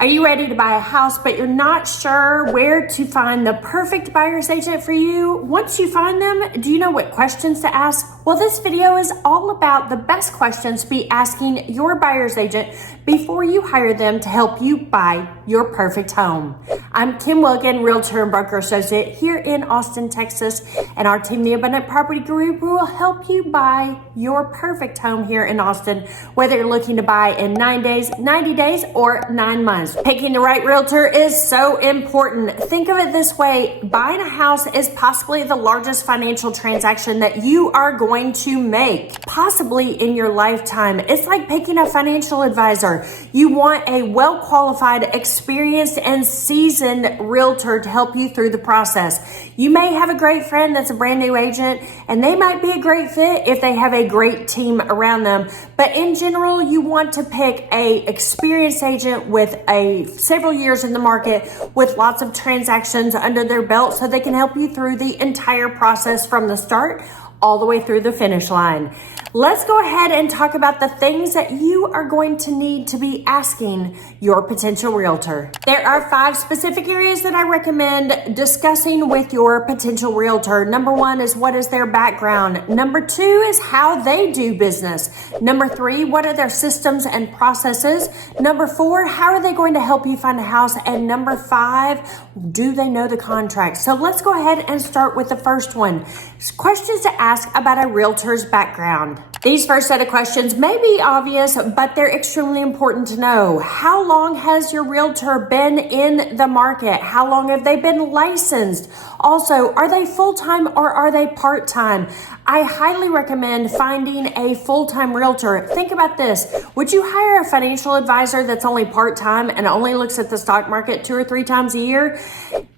Are you ready to buy a house, but you're not sure where to find the perfect buyer's agent for you? Once you find them, do you know what questions to ask? Well, this video is all about the best questions to be asking your buyer's agent before you hire them to help you buy your perfect home. I'm Kim Wilkin, Realtor and Broker Associate here in Austin, Texas, and our team, the Abundant Property Group, will help you buy your perfect home here in Austin, whether you're looking to buy in 9 days, 90 days, or 9 months. Picking the right realtor is so important. Think of it this way: buying a house is possibly the largest financial transaction that you are going to make, possibly in your lifetime. It's like picking a financial advisor. You want a well-qualified, experienced, and seasoned realtor to help you through the process. You may have a great friend that's a brand new agent, and they might be a great fit if they have a great team around them. But in general, you want to pick a experienced agent with several years in the market with lots of transactions under their belt so they can help you through the entire process from the start all the way through the finish line. Let's go ahead and talk about the things that you are going to need to be asking your potential realtor. There are 5 specific areas that I recommend discussing with your potential realtor. Number 1 is, what is their background? Number 2 is how they do business. Number 3, what are their systems and processes? Number 4, how are they going to help you find a house? And number 5, do they know the contract? So let's go ahead and start with the first one. Questions to ask about a realtor's background. These first set of questions may be obvious, but they're extremely important to know. How long has your realtor been in the market? How long have they been licensed? Also, are they full-time or are they part-time? I highly recommend finding a full-time realtor. Think about this. Would you hire a financial advisor that's only part-time and only looks at the stock market 2 or 3 times a year?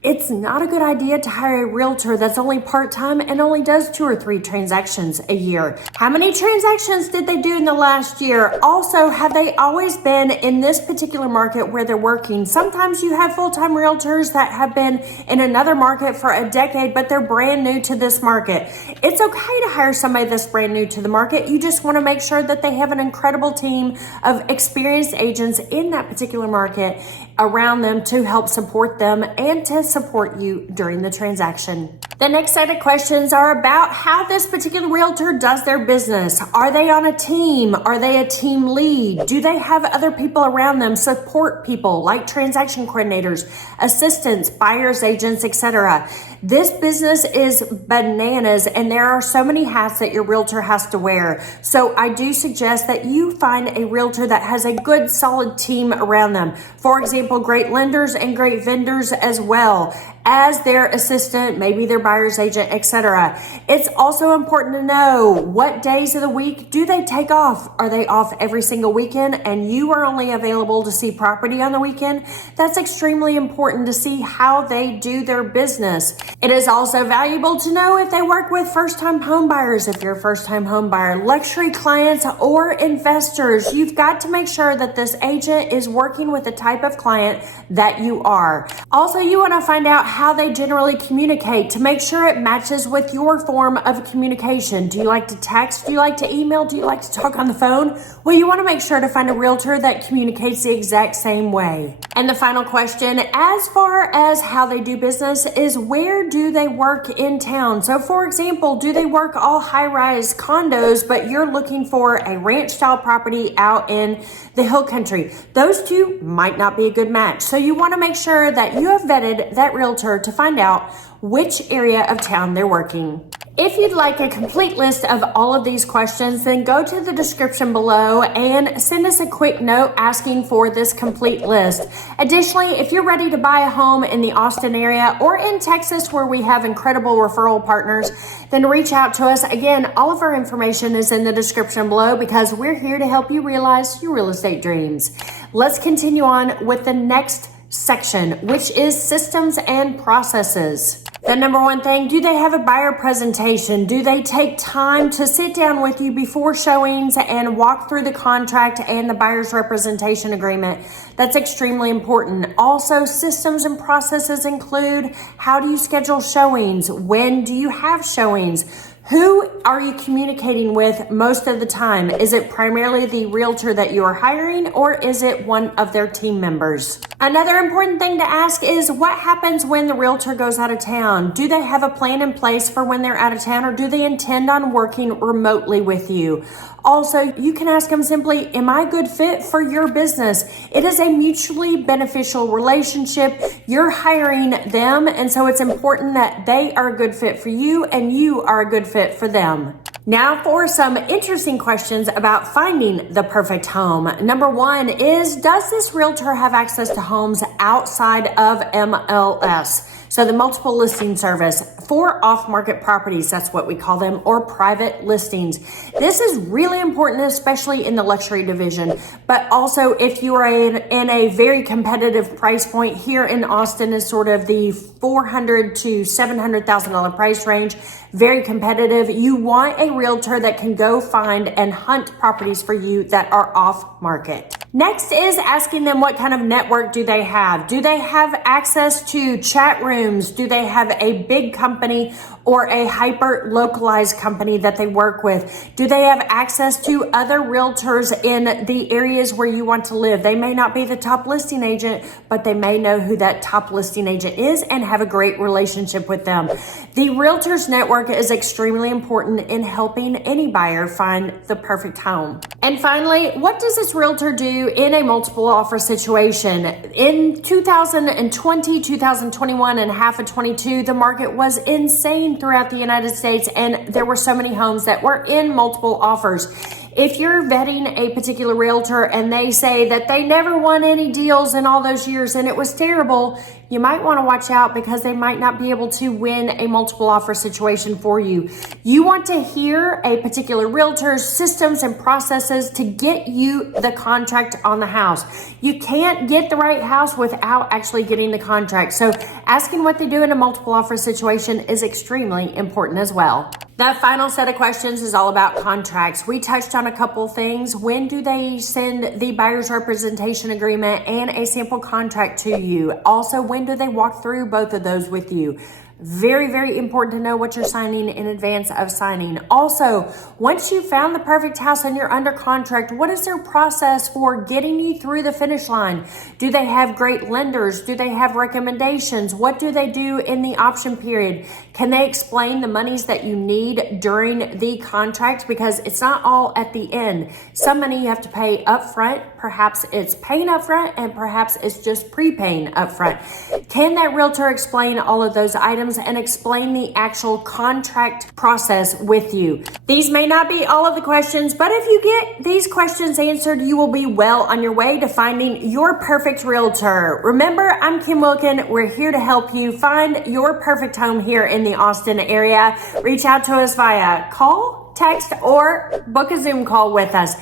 It's not a good idea to hire a realtor that's only part-time and only does 2 or 3 transactions a year. How many transactions did they do in the last year? Also, have they always been in this particular market where they're working? Sometimes you have full-time realtors that have been in another market for a decade, but they're brand new to this market. It's okay to hire somebody that's brand new to the market. You just want to make sure that they have an incredible team of experienced agents in that particular market around them to help support them and to support you during the transaction. The next set of questions are about how this particular realtor does their business. Are they on a team? Are they a team lead? Do they have other people around them, support people like transaction coordinators, assistants, buyer's agents, etc.? This business is bananas, and there are so many hats that your realtor has to wear. So I do suggest that you find a realtor that has a good, solid team around them. For example, great lenders and great vendors as well as their assistant, maybe their buyer's agent, etc. It's also important to know what days of the week do they take off. Are they off every single weekend and you are only available to see property on the weekend? That's extremely important to see how they do their business. It is also valuable to know if they work with first-time home buyers. If you're a first-time home buyer, luxury clients, or investors, you've got to make sure that this agent is working with the type of client that you are. Also, you want to find out how they generally communicate to make sure it matches with your form of communication. Do you like to text? Do you like to email? Do you like to talk on the phone? Well, you want to make sure to find a realtor that communicates the exact same way. And the final question, as far as how they do business, is where do they work in town? So for example, do they work all high-rise condos, but you're looking for a ranch-style property out in the hill country? Those two might not be a good match. So you want to make sure that you have vetted that realtor to find out which area of town they're working. If you'd like a complete list of all of these questions, then go to the description below and send us a quick note asking for this complete list. Additionally, if you're ready to buy a home in the Austin area or in Texas where we have incredible referral partners, then reach out to us. Again, all of our information is in the description below because we're here to help you realize your real estate dreams. Let's continue on with the next section, which is systems and processes. The number 1 thing, do they have a buyer presentation? Do they take time to sit down with you before showings and walk through the contract and the buyer's representation agreement? That's extremely important. Also, systems and processes include, how do you schedule showings? When do you have showings? Who are you communicating with most of the time? Is it primarily the realtor that you are hiring, or is it one of their team members? Another important thing to ask is what happens when the realtor goes out of town? Do they have a plan in place for when they're out of town, or do they intend on working remotely with you? Also, you can ask them simply, am I a good fit for your business? It is a mutually beneficial relationship. You're hiring them, and so it's important that they are a good fit for you and you are a good fit for them. Now for some interesting questions about finding the perfect home. Number one is, does this realtor have access to homes outside of MLS? So the multiple listing service for off-market properties, that's what we call them, or private listings. This is really important, especially in the luxury division, but also if you are in a very competitive price point. Here in Austin is sort of the $400,000 to $700,000 price range, very competitive. You want a realtor that can go find and hunt properties for you that are off market. Next is asking them what kind of network do they have? Do they have access to chat rooms? Do they have a big company or a hyper localized company that they work with? Do they have access to other realtors in the areas where you want to live? They may not be the top listing agent, but they may know who that top listing agent is and have a great relationship with them. The realtor's network is extremely important in helping any buyer find the perfect home. And finally, what does this realtor do in a multiple offer situation? In 2020, 2021, and half of 22, the market was insane throughout the United States, and there were so many homes that were in multiple offers. If you're vetting a particular realtor and they say that they never won any deals in all those years and it was terrible, you might want to watch out because they might not be able to win a multiple offer situation for you. You want to hear a particular realtor's systems and processes to get you the contract on the house. You can't get the right house without actually getting the contract. So asking what they do in a multiple offer situation is extremely important as well. That final set of questions is all about contracts. We touched on a couple things. When do they send the buyer's representation agreement and a sample contract to you? Also, when do they walk through both of those with you? Very, very important to know what you're signing in advance of signing. Also, once you've found the perfect house and you're under contract, what is their process for getting you through the finish line? Do they have great lenders? Do they have recommendations? What do they do in the option period? Can they explain the monies that you need during the contract? Because it's not all at the end. Some money you have to pay up front. Perhaps it's paying up front, and perhaps it's just prepaying up front. Can that realtor explain all of those items and explain the actual contract process with you? These may not be all of the questions, but if you get these questions answered, you will be well on your way to finding your perfect realtor. Remember, I'm Kim Wilkin. We're here to help you find your perfect home here in the Austin area. Reach out to us via call, text, or book a Zoom call with us.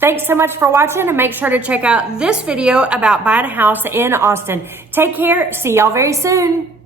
Thanks so much for watching, and make sure to check out this video about buying a house in Austin. Take care. See y'all very soon.